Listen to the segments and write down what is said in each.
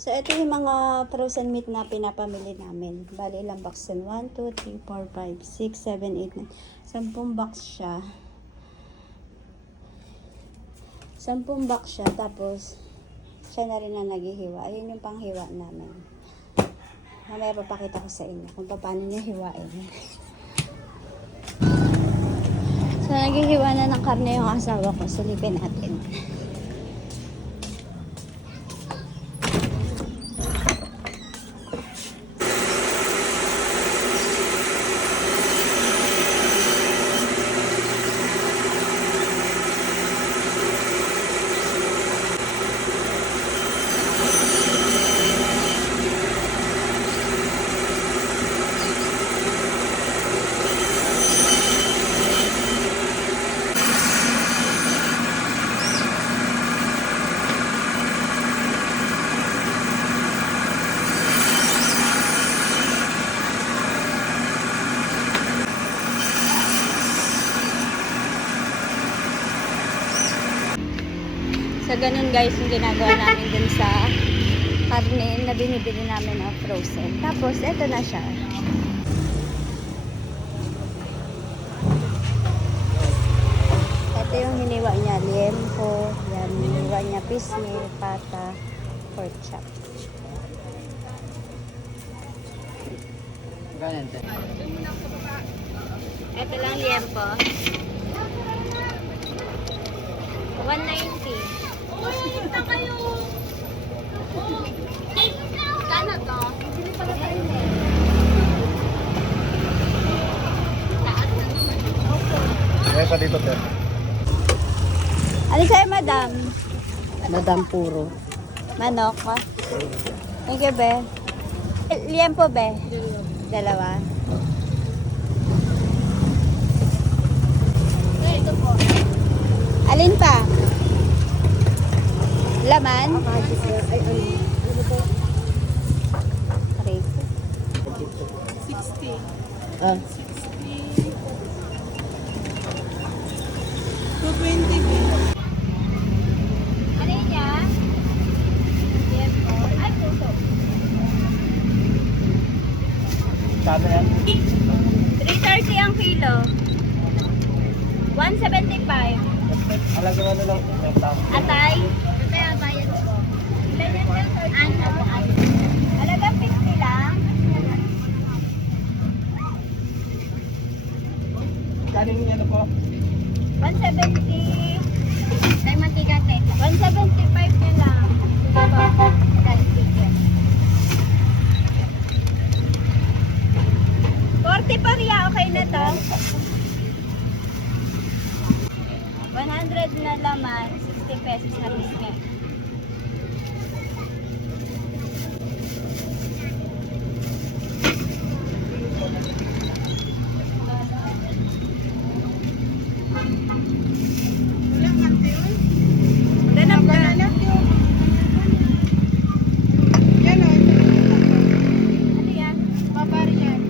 So, ito yung mga frozen meat na pinapamili namin. Bali, ilang box yan? 1, 2, 3, 4, 5, 6, 7, 8, 9. 10 box siya. 10 box siya. Tapos, siya na rin na naghihiwa. Ayun yung panghiwa namin. Mamaya papakita ko sa inyo kung paano niya hiwain. So, naghihiwa na ng karne yung asawa ko. Silipin natin. Ganun guys yung ginagawa namin dun sa karne na binibili namin na frozen. Tapos, eto na siya. Ito yung hiniwa niya, liempo, yan, hiniwa niya pisngi, pata, pork chop. Ito lang liempo. 190. Kaya ka dito, te. Ano sa'yo, madam? Madam Puro. Manok ko? Thank you, be. Liempo, be? Dalawa. Ito po. Alin pa? Laman? Aray. 60. Ah, 60. 220 po. Ano yun niya? Liempo. Ay, puso. kano yan? 330 ang kilo. 175. Alaga ano lang. Atay? Bayad ko. Ilan yan yan? Ano? Halagang 50 lang. Kanin niya na po. 170. Ay, matigate. 175 na lang. Po. Dahil ticket. 40 pa riya. Okay na to? 100 na laman. 60 pesos na biscuit. Wala nga yun. Ganap ka. Banalat yun. Yan o. Ano yan? Mabarian.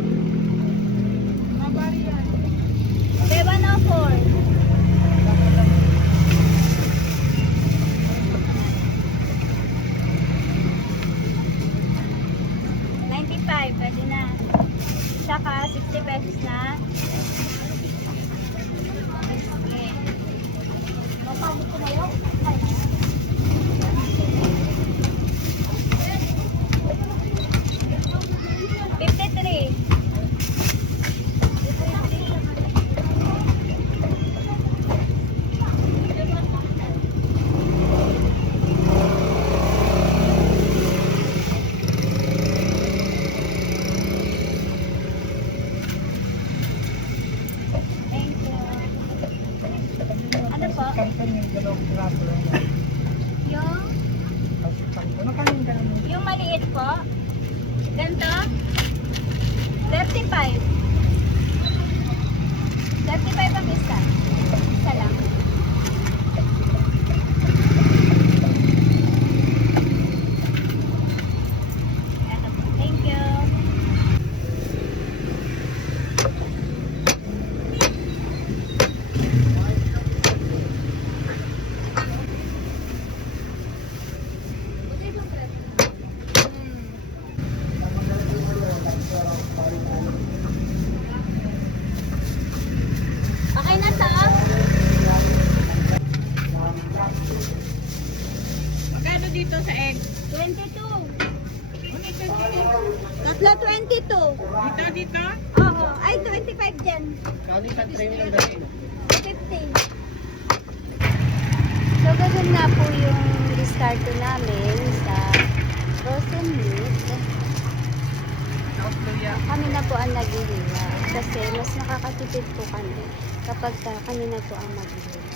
Mabarian. Okay, 104.95, pwede na. Saka 60 pesos na. Okay. Mapagod ko na yun. Fifty-three. Thank you. Ano po? Kanton yung prato lang. Yung, Ano kanin ka naman? yung maliit po? Ganito? 35. 35 ang isa. Isa lang. Eto po. Thank you. Okay na to? Magkano dito sa egg? 22. Ano ito? Tatlo 22. Dito, dito? Oo. Ay, 25 dyan. Kali sa train ng dati. 50. So, ganun nga po yung discarte namin sa frozen meat. Kami na po ang naghihiwa. Kasi mas nakakatipid po kami kapag ka kami na po ang maghihila.